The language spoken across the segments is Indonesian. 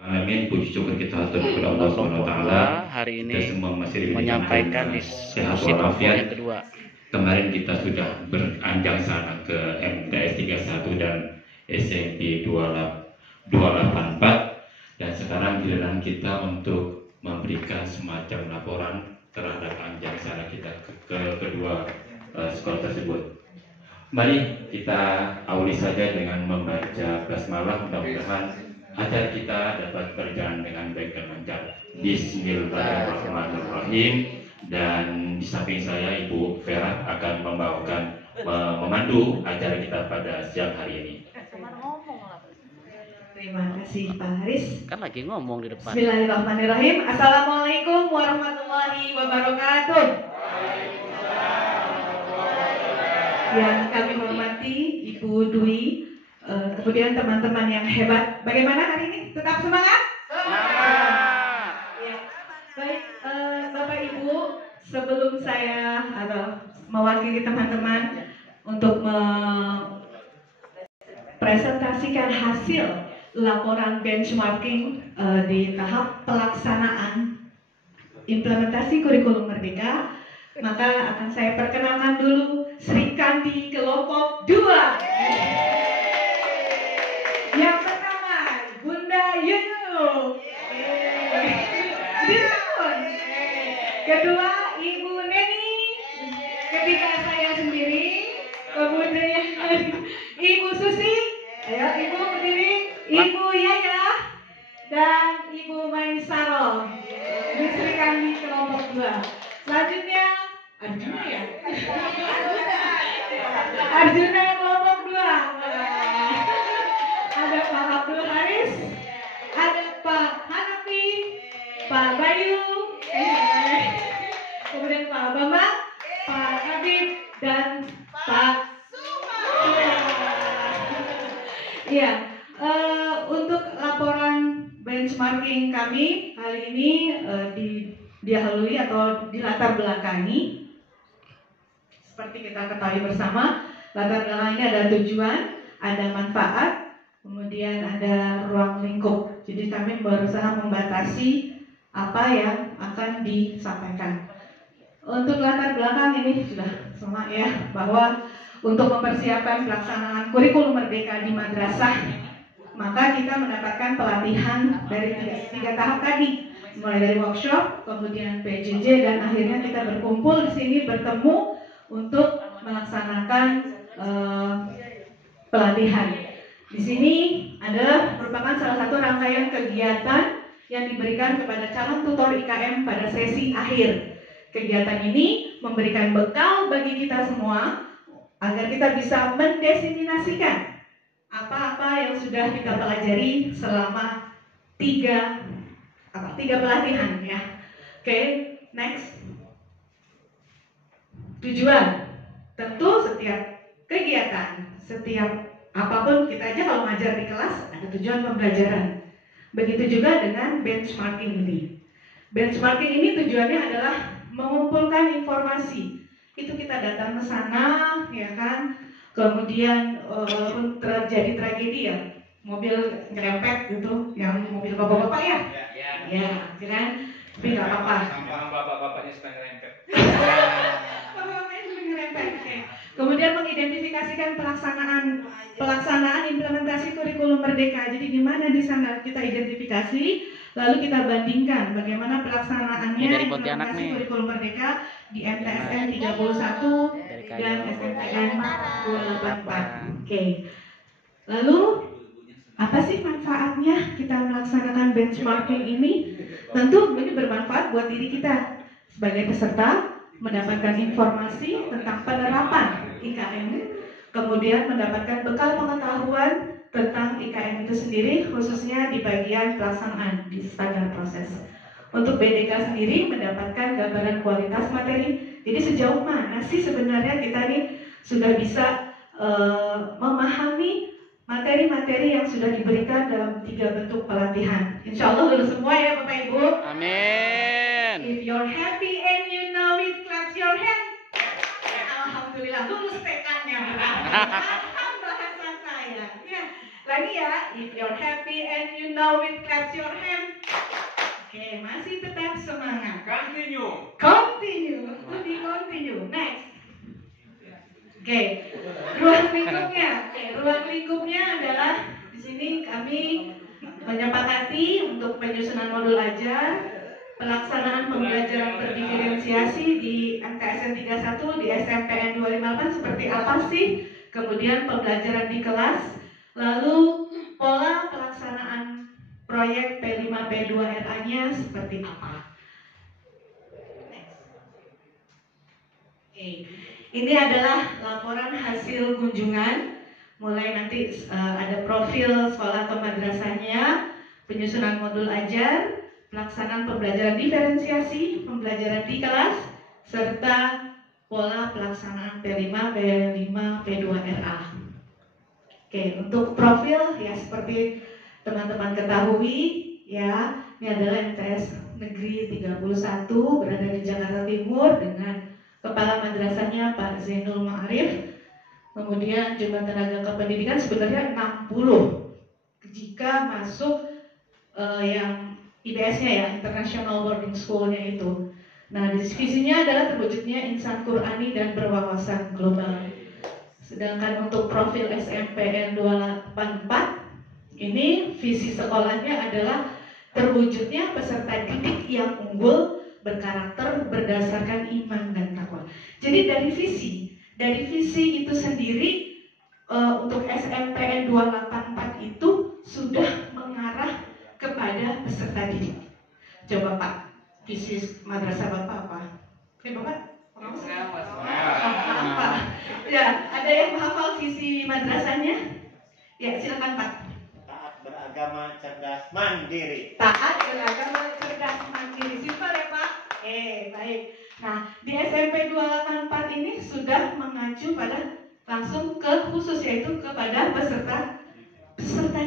Amin, puji syukur kita atur kepada Allah SWT. Hari ini Kita semua masih menyampaikan diskusi kelompok yang kedua. Kemarin kita sudah beranjak sana ke MTS 31 dan SMP 284, dan sekarang giliran kita untuk memberikan semacam laporan terhadap anjang sana kita ke kedua sekolah tersebut. Mari kita awali saja dengan membaca basmalah, mudah-mudahan agar kita dapat berjalan dengan baik dan lancar. Bismillahirrahmanirrahim. Dan di samping saya Ibu Vera akan memandu acara kita pada siang hari ini. Terima kasih Pak Haris. Kan lagi ngomong di depan. Bismillahirrahmanirrahim. Assalamualaikum warahmatullahi wabarakatuh. Yang kami hormati Ibu Dwi, kemudian teman-teman yang hebat. Bagaimana hari ini? Tetap semangat? Semangat. Ya. Baik, Bapak Ibu, sebelum saya mewakili teman-teman untuk mempresentasikan hasil laporan benchmarking di tahap pelaksanaan implementasi kurikulum Merdeka, maka akan saya perkenalkan dulu Sri Kandi kelompok 2. Yang pertama, Bunda Yunu. Kedua, Ibu Neni. Ketiga, saya sendiri. Kemudian Ibu Susi. Ayo, Ibu berdiri. Ibu Yaya dan Ibu Mainsaro. Ini Sri Kandi kelompok 2. Selanjutnya Arjuna ya? Arjuna kelompok 2. Ada Pak Abdul Haris, ada Pak Hanafi, Pak Bayu, kemudian Pak Bambang, Pak Habib, dan Pak Suma. Iya, untuk laporan benchmarking kami kali ini didahului atau dilatar belakangi. Seperti kita ketahui bersama, latar belakang ini ada tujuan, ada manfaat, kemudian ada ruang lingkup. Jadi kami berusaha membatasi apa yang akan disampaikan. Untuk latar belakang ini sudah sama ya, bahwa untuk mempersiapkan pelaksanaan kurikulum Merdeka di madrasah, maka kita mendapatkan pelatihan dari tiga tahap tadi, mulai dari workshop, kemudian PJJ, dan akhirnya kita berkumpul di sini bertemu untuk melaksanakan pelatihan. Di sini merupakan salah satu rangkaian kegiatan yang diberikan kepada calon tutor IKM pada sesi akhir. Kegiatan ini memberikan bekal bagi kita semua agar kita bisa mendesinisikan apa-apa yang sudah kita pelajari selama tiga pelatihan ya. Oke, next. Tujuan, tentu setiap kegiatan, setiap apapun kita aja kalau ngajar di kelas ada tujuan pembelajaran. Begitu juga dengan benchmarking ini. Benchmarking ini tujuannya adalah mengumpulkan informasi. Itu kita datang ke sana, ya kan? Kemudian terjadi tragedi ya, mobil nyerempet gitu, yang mobil bapak-bapak ya, ya, kan? Tapi nggak apa-apa. Memang bapak-bapaknya suka nyerempet. Kemudian mengidentifikasikan pelaksanaan implementasi kurikulum Merdeka. Jadi di mana di sana kita identifikasi, lalu kita bandingkan bagaimana pelaksanaannya implementasi kurikulum Merdeka di MTSN 31 dan SNPTN 284. Oke. Lalu apa sih manfaatnya kita melaksanakan benchmarking ini? Tentu ini bermanfaat buat diri kita sebagai peserta, mendapatkan informasi tentang penerapan IKM, kemudian mendapatkan bekal pengetahuan tentang IKM itu sendiri, khususnya di bagian pelaksanaan di standar proses. Untuk BDK sendiri mendapatkan gambaran kualitas materi. Jadi sejauh mana sih sebenarnya kita nih sudah bisa memahami materi-materi yang sudah diberikan dalam 3 bentuk pelatihan. Insya Allah lulus semua ya Bapak Ibu. Amin. If you're happy and you know it, clap your hand. Alhamdulillah lulus TK-nya. Bahasa saya. Ya. Lagi ya, if you're happy and you know it, clap your hand. Oke, masih tetap semangat. Continue. Continue, to be continue. Next. Oke, ruang lingkupnya. Oke, ruang lingkupnya adalah di sini kami menyepakati untuk penyusunan modul ajar, pelaksanaan pembelajaran berdiferensiasi di MTSN 31, di SMPN 258 seperti apa sih? Kemudian pembelajaran di kelas, lalu pola pelaksanaan proyek P5P2RA-nya seperti apa? Oke. Ini adalah laporan hasil kunjungan. Mulai nanti ada profil sekolah atau madrasahnya, penyusunan modul ajar, pelaksanaan pembelajaran diferensiasi, pembelajaran di kelas, serta pola pelaksanaan P5, P5, P2RA. Oke, untuk profil ya seperti teman-teman ketahui ya, ini adalah MTS Negeri 31 berada di Jakarta Timur dengan kepala madrasahnya Pak Zainul Ma'arif. Kemudian jumlah tenaga kependidikan sebenarnya 60 jika masuk yang IBS-nya ya, International Boarding School-nya itu. Nah, visinya adalah terwujudnya insan Qur'ani dan berwawasan global. Sedangkan untuk profil SMPN 284, ini visi sekolahnya adalah terwujudnya peserta didik yang unggul, berkarakter, berdasarkan iman dan takwa. Jadi dari visi itu sendiri untuk SMPN 284 itu sudah mengarah kepada peserta didik. Coba Pak, visi madrasah Bapak apa? Bapak? Apa? Ya, ada yang menghafal visi madrasahnya? Ya, silakan Pak. Taat beragama, cerdas, mandiri. Taat beragama, cerdas, mandiri. Simpel ya Pak? Baik. Nah, di SMP 284 ini sudah mengacu pada langsung ke khusus, yaitu kepada peserta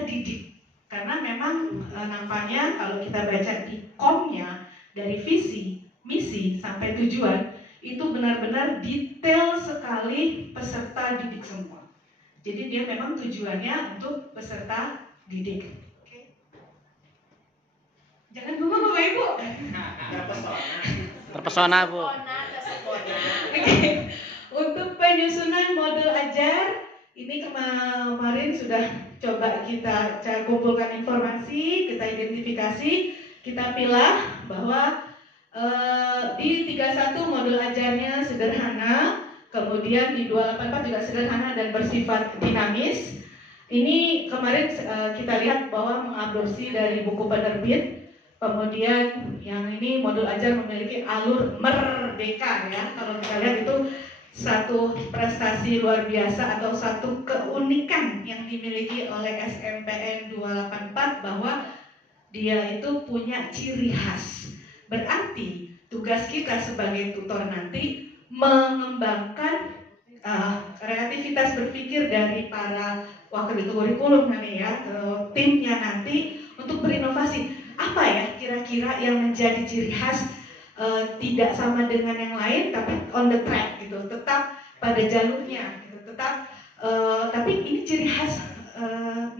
didik. Karena memang nampaknya kalau kita baca di komnya dari visi, misi sampai tujuan itu benar-benar detail sekali peserta didik semua. Jadi dia memang tujuannya untuk peserta didik. Oke. Jangan lupa Bapak Ibu. Terpesona Bu. Oke. Untuk penyusunan modul ajar ini kemarin sudah coba kita kumpulkan informasi, kita identifikasi, kita pilah bahwa di 31 modul ajarnya sederhana, kemudian di 284 juga sederhana dan bersifat dinamis. Ini kemarin kita lihat bahwa mengadopsi dari buku penerbit. Kemudian yang ini modul ajar memiliki alur merdeka ya. Kalau kita lihat itu satu prestasi luar biasa atau satu keunikan yang dimiliki oleh SMPN 284 bahwa dia itu punya ciri khas. Berarti tugas kita sebagai tutor nanti mengembangkan kreativitas berpikir dari para wakil kurikulum nanti ya, timnya nanti untuk berinovasi. Apa ya kira-kira yang menjadi ciri khas, tidak sama dengan yang lain tapi on the track gitu, tetap pada jalurnya gitu, tetap tapi ini ciri khas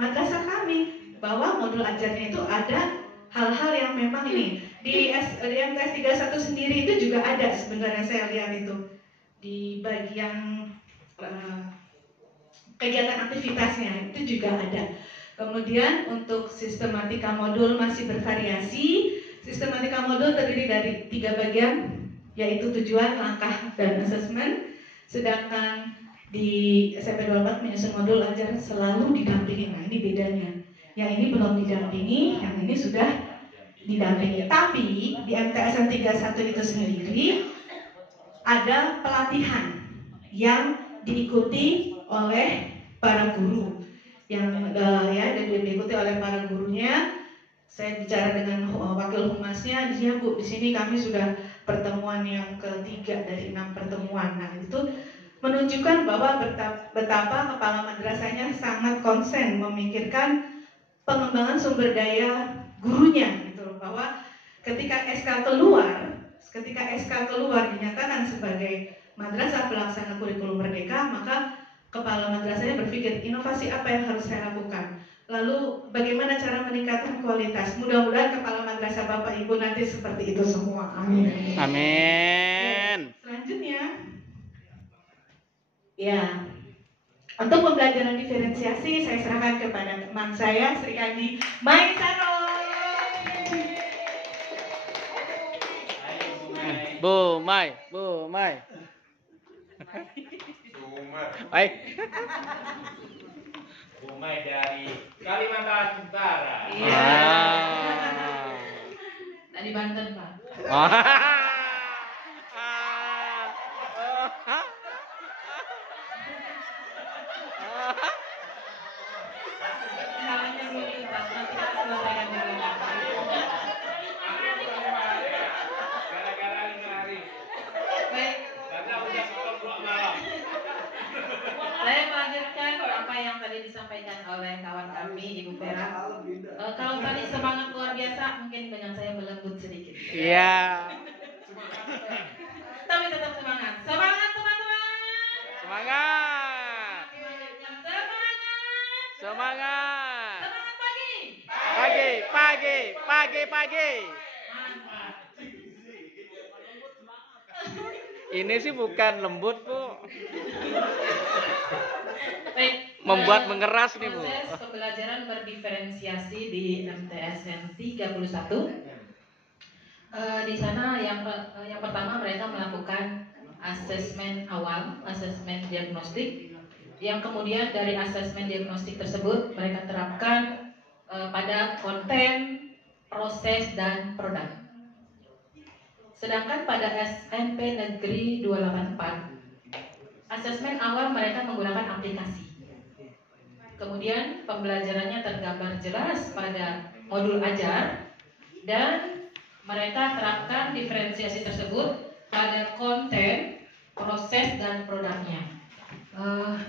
madrasah kami bahwa modul ajarnya itu ada hal-hal yang memang ini di MTS 31 sendiri itu juga ada sebenarnya, saya lihat itu di bagian kegiatan aktivitasnya itu juga ada. Kemudian untuk sistematika modul masih bervariasi. Sistematika modul terdiri dari 3 bagian, yaitu tujuan, langkah, dan asesmen. Sedangkan di SMP 24 menyusun modul ajar selalu didampingi. Nah ini bedanya. Yang ini belum didampingi, yang ini sudah didampingi. Tapi di MTSN 31 itu sendiri ada pelatihan yang diikuti oleh para guru yang dan diikuti oleh para gurunya. Saya bicara dengan wakil humasnya, dia Bu, di sini kami sudah pertemuan yang ketiga dari 6 pertemuan. Nah itu menunjukkan bahwa betapa kepala madrasahnya sangat konsen memikirkan pengembangan sumber daya gurunya gitu, bahwa ketika SK keluar dinyatakan sebagai madrasah pelaksana kurikulum merdeka, maka kepala madrasahnya berpikir inovasi apa yang harus saya lakukan. Lalu bagaimana cara meningkatkan kualitas? Mudah-mudahan kepala madrasah Bapak Ibu nanti seperti itu semua. Amin. Amin. Selanjutnya, ya, untuk pembelajaran diferensiasi saya serahkan kepada teman saya Sri Kandi Maisaro. Bu Mai. Baik. Umay dari Kalimantan Utara. Iya. Ah. Tadi Banten, Pak. Namanya belum tuntas, nanti kita selesaikan di belakang. Gara-gara ini hari. Baik, Karena udah sekolah pulang malam. Saya melanjutkan apa yang tadi disampaikan oleh kawan kami Ibu Vera. Kalau tadi semangat luar biasa, mungkin dengan saya melembut sedikit. Iya. Tapi tetap semangat. Semangat teman-teman. Semangat. Semangat. Semangat. Semangat pagi. Pagi. Mantap. Ini sih bukan lembut, Bu. Baik, Membuat mengeras nih, Bu. Proses pembelajaran berdiferensiasi di MTSN 31. Di sana yang pertama mereka melakukan asesmen awal, asesmen diagnostik. Yang kemudian dari asesmen diagnostik tersebut mereka terapkan pada konten, proses dan produk. Sedangkan pada SMP Negeri 284, asesmen awal mereka menggunakan aplikasi. Kemudian pembelajarannya tergambar jelas pada modul ajar dan mereka terapkan diferensiasi tersebut pada konten, proses dan produknya.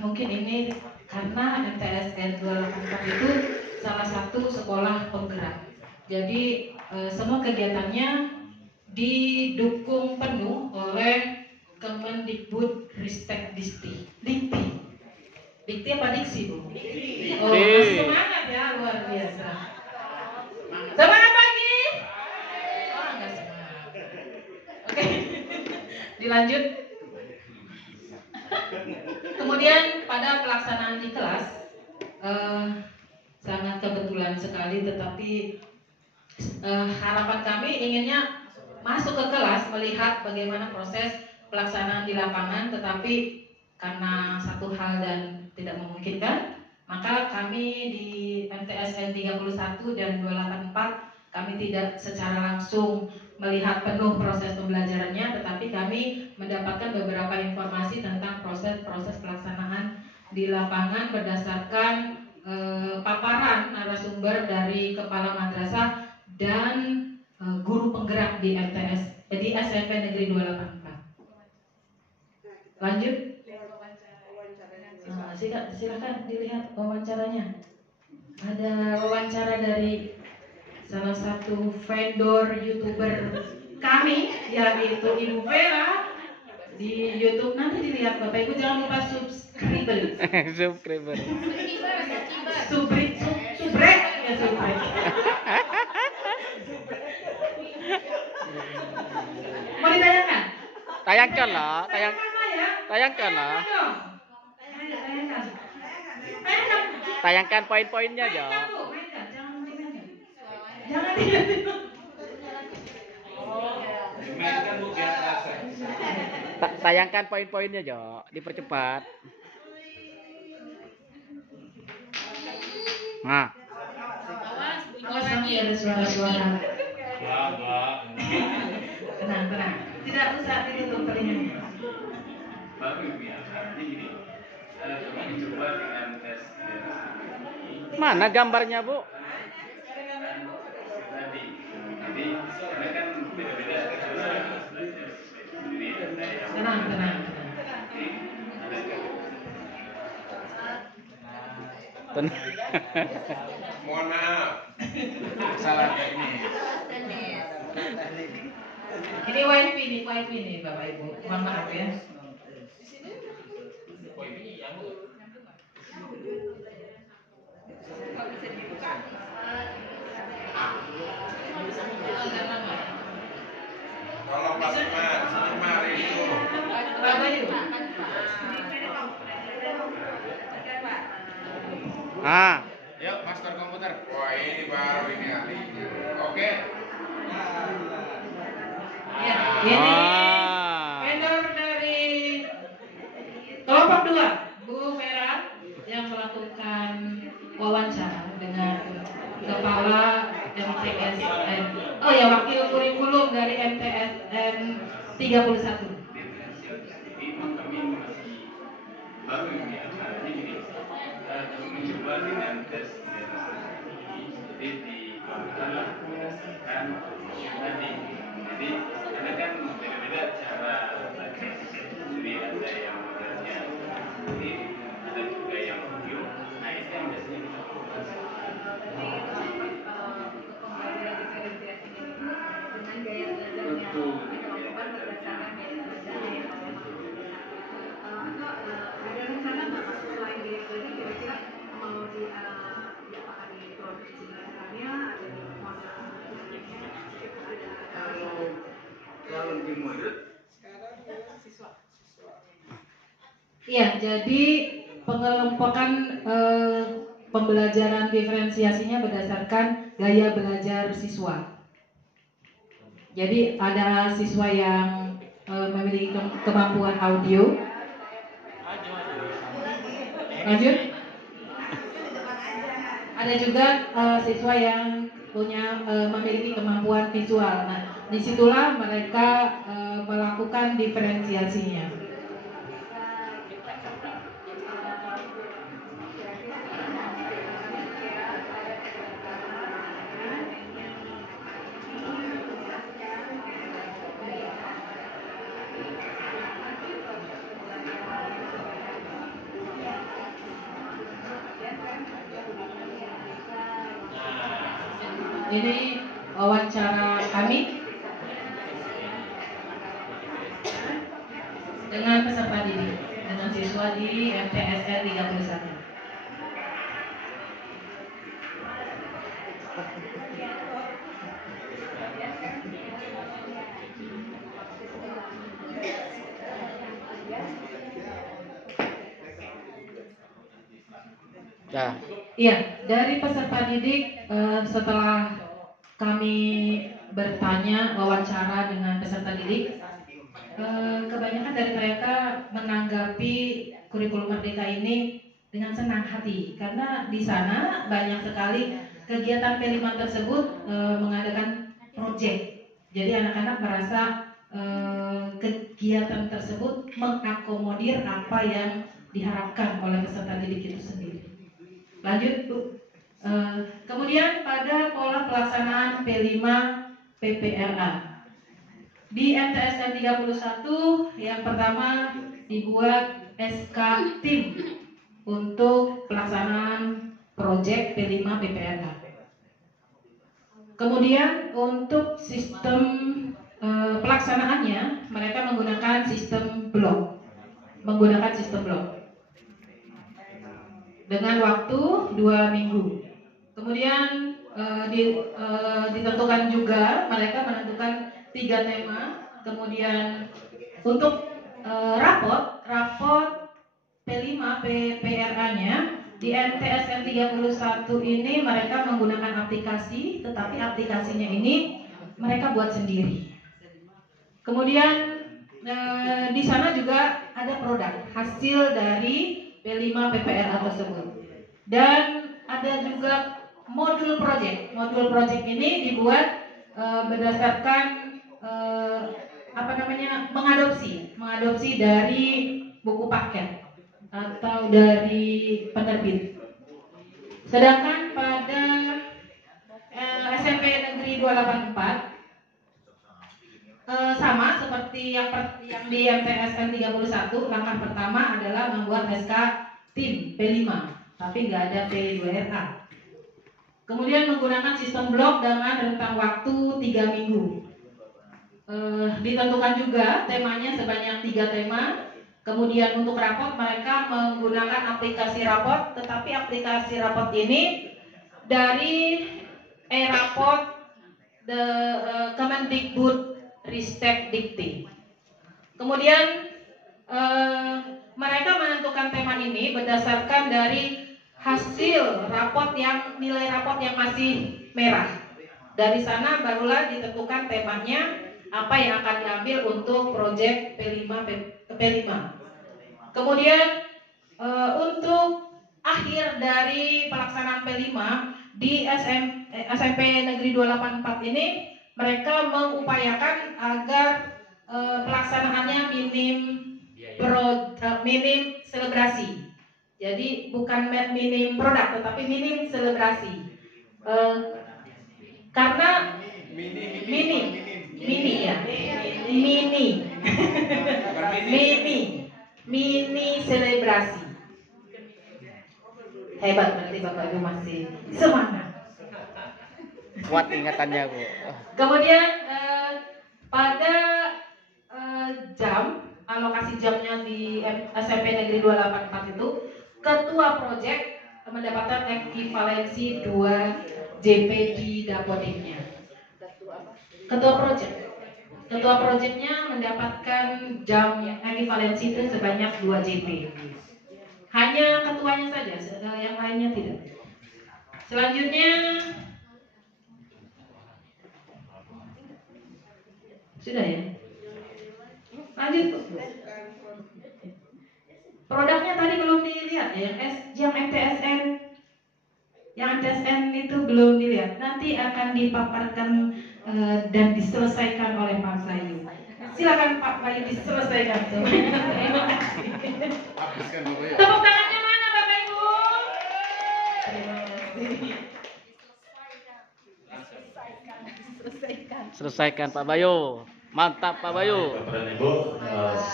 Mungkin ini karena MTSN 284 itu salah satu sekolah penggerak. Jadi semua kegiatannya didukung penuh oleh Kemendikbud Ristek Dikti. Dikti apa diksi, Bu? Oh, masih semangat ya, luar biasa. Semangat pagi. Oh, enggak semangat. Oke. Dilanjut. Kemudian pada pelaksanaan di kelas sangat kebetulan sekali, tetapi harapan kami inginnya masuk ke kelas melihat bagaimana proses pelaksanaan di lapangan, tetapi karena satu hal dan tidak memungkinkan, maka kami di MTSN 31 dan 284 kami tidak secara langsung melihat penuh proses pembelajarannya, tetapi kami mendapatkan beberapa informasi tentang proses-proses pelaksanaan di lapangan berdasarkan paparan narasumber dari kepala madrasah dan guru penggerak di di SMP Negeri 284. Lanjut. Silakan dilihat wawancaranya. Ada wawancara dari salah satu vendor YouTuber kami, yaitu Ibu Vera di YouTube. Nanti dilihat Bapak Ibu, jangan lupa subscribe. Subscriber. Subrek. Mau ditayangkan? Tayangkan lah. Tayangkan. Tayangkan poin-poinnya, Jo. Jangan Mainkan Bu biar terasa. Tayangkan poin-poinnya, Jo. Dipercepat. Nah, Awas nanti ada suara-suara. Enggak. Tenang. Tidak usah ditutup telinganya. Baru biasa. Jadi gini, coba dicoba dengan tes DNA. mana gambarnya, Bu? Tadi, jadi karena kan beda-beda cara belajar sendiri dan saya Tenang. mohon maaf salah teknis. Ini wifi nih Bapak Ibu. Mohon maaf ya. dan nama. Tolong Pak Simat, mari itu. Berapa yuk? Ah, Yuk, master komputer. Wah, ini baru ini ahlinya. Oke. Ya, ini ah. vendor dari kelompok 2, Bu Vera yang melakukan wawancara dengan Kepala MTSN. Oh ya, Wakil Kurikulum dari MTSN 31. Baru ini artinya gini, mencoba dengan tes jadi dilakukan tadi. Jadi karena kan beda-beda cara belajar. Jadi ada yang belajar jadi ada juga yang video. Nah itu yang biasanya kita lakukan. Pembelajaran diferensiasi ini dengan gaya belajar yang Betul. dilakukan berdasarkan gaya belajar yang ada rencana nggak Mas selain gaya belajar kira-kira mau apakah di produksi misalnya ada di model Kalau di model Iya, jadi pengelompokan pembelajaran diferensiasinya berdasarkan gaya belajar siswa. Jadi ada siswa yang memiliki kemampuan audio. Lanjut. Ada juga siswa yang punya memiliki kemampuan visual. Nah, disitulah mereka melakukan diferensiasinya. Ini wawancara kami dengan peserta didik, dengan siswa di MTSN 31. Ya. Iya, dari peserta didik setelah kami bertanya wawancara dengan peserta didik, kebanyakan dari mereka menanggapi kurikulum Merdeka ini dengan senang hati karena di sana banyak sekali kegiatan P5 tersebut mengadakan proyek. Jadi anak-anak merasa kegiatan tersebut mengakomodir apa yang diharapkan oleh peserta didik itu sendiri. Lanjut Bu. Kemudian pada pola pelaksanaan P5 PPRA di MTSN 31 yang pertama dibuat SK tim untuk pelaksanaan proyek P5 PPRA. Kemudian untuk sistem pelaksanaannya mereka menggunakan sistem blok. Dengan waktu 2 minggu. Kemudian ditentukan juga mereka menentukan 3 tema. Kemudian untuk raport P5 PPRA-nya di MTSN 31 ini mereka menggunakan aplikasi, tetapi aplikasinya ini mereka buat sendiri. Kemudian di sana juga ada produk hasil dari P5 PPRA tersebut. Dan ada juga modul project. Modul project ini dibuat berdasarkan mengadopsi dari buku paket atau dari penerbit. Sedangkan pada SMP Negeri 284 sama seperti yang di MTSN 31, langkah pertama adalah membuat SK tim P5, tapi nggak ada P2RA. Kemudian menggunakan sistem blok dengan rentang waktu 3 minggu. Ditentukan juga temanya sebanyak 3 tema. Kemudian untuk raport mereka menggunakan aplikasi raport, tetapi aplikasi raport ini dari e-raport Kemendikbud Ristek Dikti. Kemudian mereka menentukan tema ini berdasarkan dari hasil nilai raport yang masih merah. Dari sana barulah ditentukan temanya apa yang akan diambil untuk proyek P5. Kemudian untuk akhir dari pelaksanaan P5 di SMP Negeri 284 ini, mereka mengupayakan agar pelaksanaannya minim selebrasi. Jadi bukan minim produk, tetapi minim selebrasi. Karena mini selebrasi. Hebat berarti Bapak Ibu masih semangat. Kuat ingatannya, Bu. Kemudian pada alokasi jamnya di SMP Negeri 284 itu, ketua proyek mendapatkan ekivalensi 2 JP di Dapodiknya. Ketua proyeknya mendapatkan jam ekivalensi itu sebanyak 2 JP. Hanya ketuanya saja, yang lainnya tidak. Selanjutnya sudah ya. Lanjut. Produknya tadi belum dilihat ya, yang MTSN itu belum dilihat. Nanti akan dipaparkan dan diselesaikan oleh Pak Sayu. Silakan Pak Bayu diselesaikan semuanya. Terima kasih. Tepuk tangannya mana Bapak Ibu? Terima kasih. Selesaikan Pak Bayu. Mantap Pak Bayu. Bapak dan Ibu,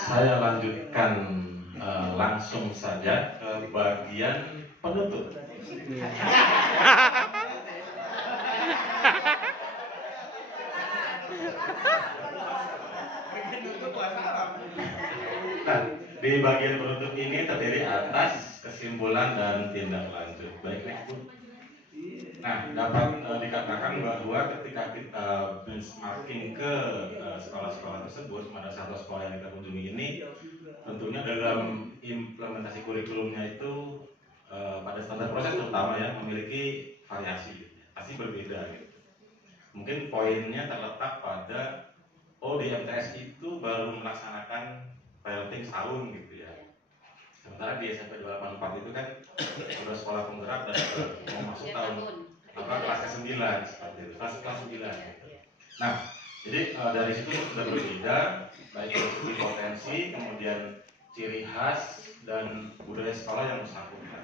saya lanjutkan langsung saja ke bagian penutup. Nah, di bagian penutup ini terdiri atas kesimpulan dan tindak lanjut. Baik, Bu. Nah, dapat dikatakan bahwa ketika kita benchmarking ke sekolah-sekolah tersebut, pada satu sekolah yang kita kunjungi ini, tentunya dalam implementasi kurikulumnya itu pada standar proses terutama ya memiliki variasi, pasti berbeda. Gitu. Mungkin poinnya terletak pada di MTS itu baru melaksanakan piloting setahun gitu ya. Sementara di SMP 284 itu kan sudah sekolah penggerak dan mau masuk tahun kelas ke-9 seperti itu, kelas 9 gitu. Nah, jadi dari situ sudah berbeda baik dari segi potensi, kemudian ciri khas dan budaya sekolah yang bersangkutan.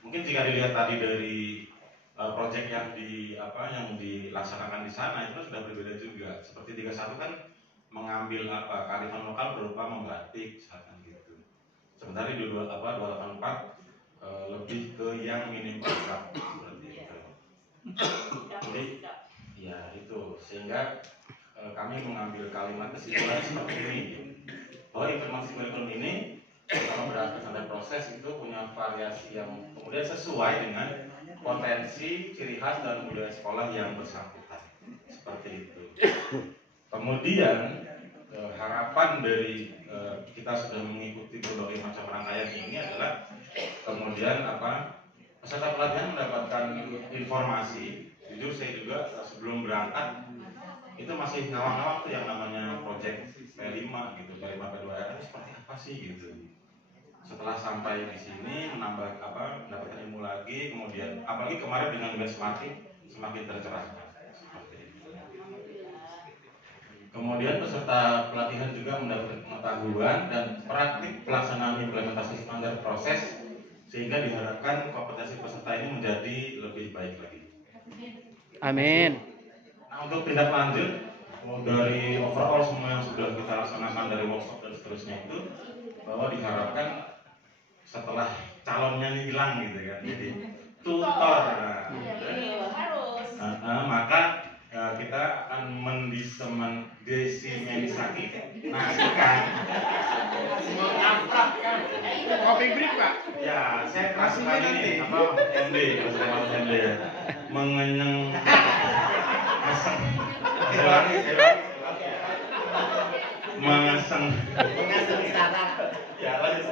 Mungkin jika dilihat tadi dari proyek yang dilaksanakan di sana itu sudah berbeda juga. Seperti 31 kan mengambil kearifan lokal berupa membatik misalkan gitu. Sementara di 284 lebih ke yang minim produk seperti itu. Jadi ya itu sehingga kami mengambil kalimat kesimpulan seperti ini bahwa informasi kurikulum ini kalau berdasarkan standar proses itu punya variasi yang kemudian sesuai dengan potensi, ciri khas dan budaya sekolah yang bersangkutan seperti itu. Kemudian harapan dari kita sudah mengikuti berbagai macam rangkaian ini adalah kemudian peserta pelatihan mendapatkan informasi. Jujur saya juga sebelum berangkat itu masih ngawang-ngawang tuh yang namanya project P5 gitu, P5 P2R itu seperti apa sih gitu. Setelah sampai di sini mendapatkan ilmu lagi, kemudian apalagi kemarin dengan benchmarking semakin tercerahkan. Kemudian peserta pelatihan juga mendapatkan pengetahuan dan praktik pelaksanaan implementasi standar proses sehingga diharapkan kompetensi peserta ini menjadi lebih baik lagi. Amin. Nah, untuk tindak lanjut dari overall semua yang sudah kita laksanakan dari workshop dan seterusnya itu bahwa diharapkan setelah calonnya ini hilang gitu kan, jadi tutor. Maka kita akan mendiseminasi mengaprakkan Kopi break Pak. ya saya kelas kali ini MD ya mengenyang Saya ulangi. Mengaseng sarang. Ya, lanjut.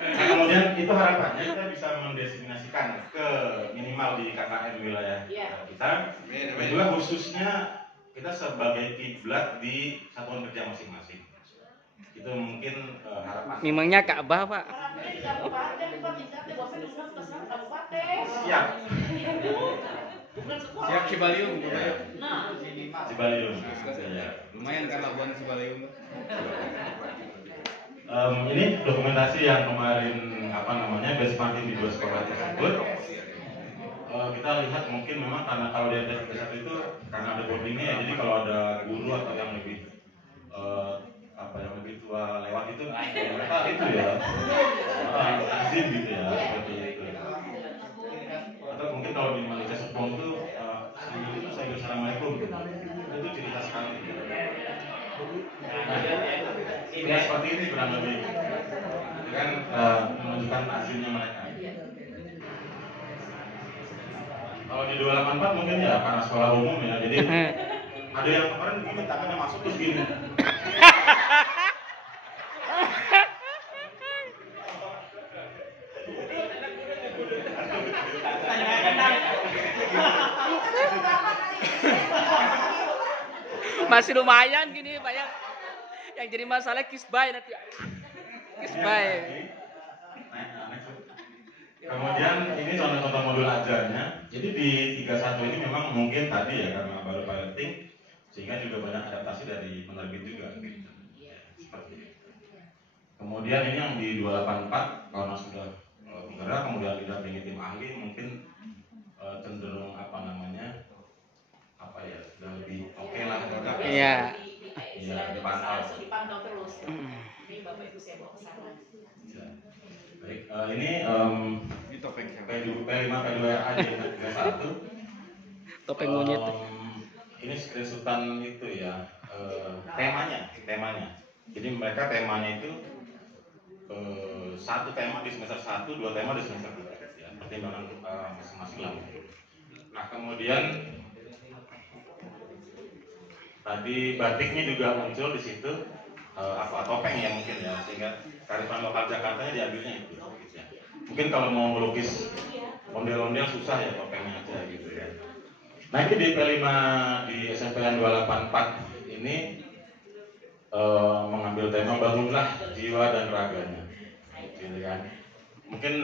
Nah, kemudian itu harapannya kita bisa mendesiminasikan ke minimal di KKN wilayah kita, dan juga khususnya kita sebagai kiblat di satuan kerja masing-masing. Itu mungkin harapan. Memangnya Ka'bah, Pak? Siap. Siap Cibaliung. Cibaliung. Lumayan kan Labuan Cibaliung. Ini dokumentasi yang kemarin benchmarking di 2 sekolah tersebut. Kita lihat mungkin memang karena kalau di satu itu karena ada boardingnya ya, jadi kalau ada guru atau yang lebih yang lebih tua lewat itu mereka itu ya azim gitu ya, seperti itu. Atau mungkin kalau di Malaysia Sepong itu saya assalamualaikum itu ciri khas sekali. Ya seperti ini kurang lebih, itu kan menunjukkan azimnya mereka. Kalau di 284 mungkin ya karena sekolah umum ya, jadi ada yang kemarin gini tangannya masuk terus gini. Masih lumayan gini, Pak ya. Yang jadi masalah kisbay nanti. Kisbay. Kemudian ini contoh-contoh modul ajarnya. Jadi di 31 ini memang mungkin tadi ya karena baru piloting sehingga juga banyak adaptasi dari penerbit juga. Seperti itu. Kemudian ini yang di 284 karena sudah bergerak kemudian didampingi tim ahli mungkin cenderung sudah lebih oke lah. Iya. Iya, dipantau terus. Ini Bapak Ibu saya bawa ke sana. Baik, ini topeng P5, P2A di 31. Topeng monyet. Ini screenshotan itu ya, temanya. Jadi mereka temanya itu satu tema di semester 1, 2 tema di semester 2 ya, pertimbangan masing-masing lah. Nah kemudian tadi batiknya juga muncul di situ, topeng ya mungkin ya, sehingga kearifan lokal Jakartanya diambilnya itu. Ya. Mungkin kalau mau melukis ondel-ondel susah ya topengnya aja gitu ya. Nah ini di P5 di SMPN 284 ini mengambil tema bangunlah jiwa dan raganya, gitu kan. Mungkin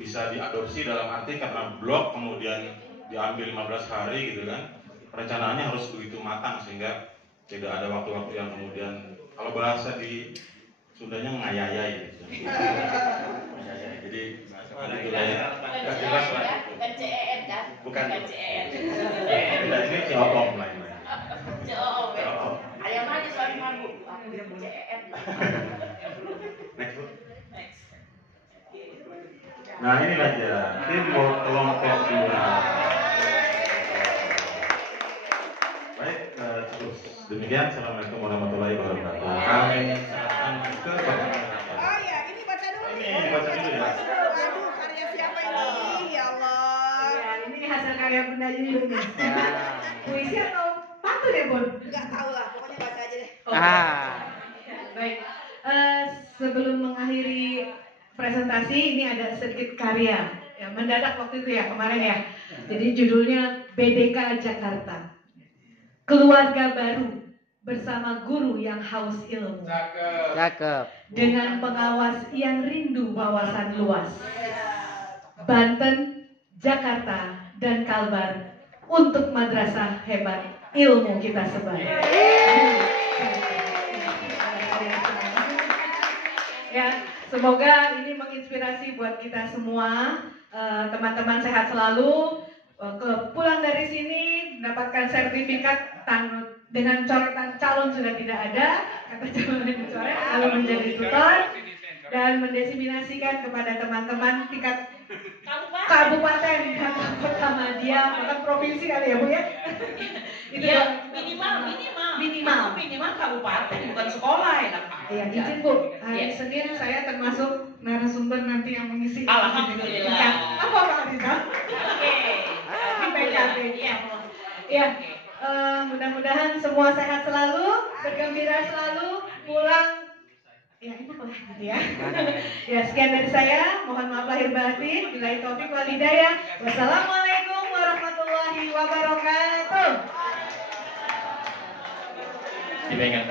bisa diadopsi dalam arti karena blok kemudian diambil 15 hari gitu kan. Perencanaannya harus begitu matang sehingga tidak ada waktu-waktu yang kemudian kalau bahasa di Sundanya ngayayai gitu. Jadi nggak jelas lah. Bukan CEN kan? Bukan CEN. Ini COOM lain. COOM. Ayam aja soalnya malu. Aku bilang CEN. Next Bu. Nah inilah dia tim kelompok 2. Baik, cukup demikian. Assalamualaikum warahmatullahi wabarakatuh. Kami serahkan ke Bapak. Oh ya, ini baca dulu. Ini baca dulu ya. Aduh, karya siapa ini? Ya Allah. Ya, ini hasil karya Bunda Yuyun ya. Puisi atau pantun ya, Bun? Enggak tahu lah, pokoknya baca aja deh. Baik. Sebelum mengakhiri presentasi, ini ada sedikit karya. Ya, mendadak waktu itu ya, kemarin ya. Jadi judulnya BDK Jakarta. Keluarga baru bersama guru yang haus ilmu. Cakep. Dengan pengawas yang rindu wawasan luas. Banten, Jakarta, dan Kalbar untuk madrasah hebat ilmu kita sebar. Ya, semoga ini menginspirasi buat kita semua. Teman-teman sehat selalu. Pulang dari sini mendapatkan sertifikat dengan coretan calon sudah tidak ada, kata calon yang dicoret lalu menjadi tutor dan mendesiminasikan kepada teman-teman tingkat kabupaten atau kota Madya, bahkan provinsi kali ya Bu ya. Itu ya, minimal kabupaten bukan sekolah ya Pak. Iya, izin Bu. Hari Senin saya termasuk narasumber nanti yang mengisi. Alhamdulillah. Apa Pak Ariza? Oke. Di PKB. Iya. Mudah-mudahan semua sehat selalu, bergembira selalu, pulang ya enak lah gitu ya. Ya sekian dari saya, mohon maaf lahir batin. Billahi taufik wal hidayah. Wassalamualaikum warahmatullahi wabarakatuh. Kita ingat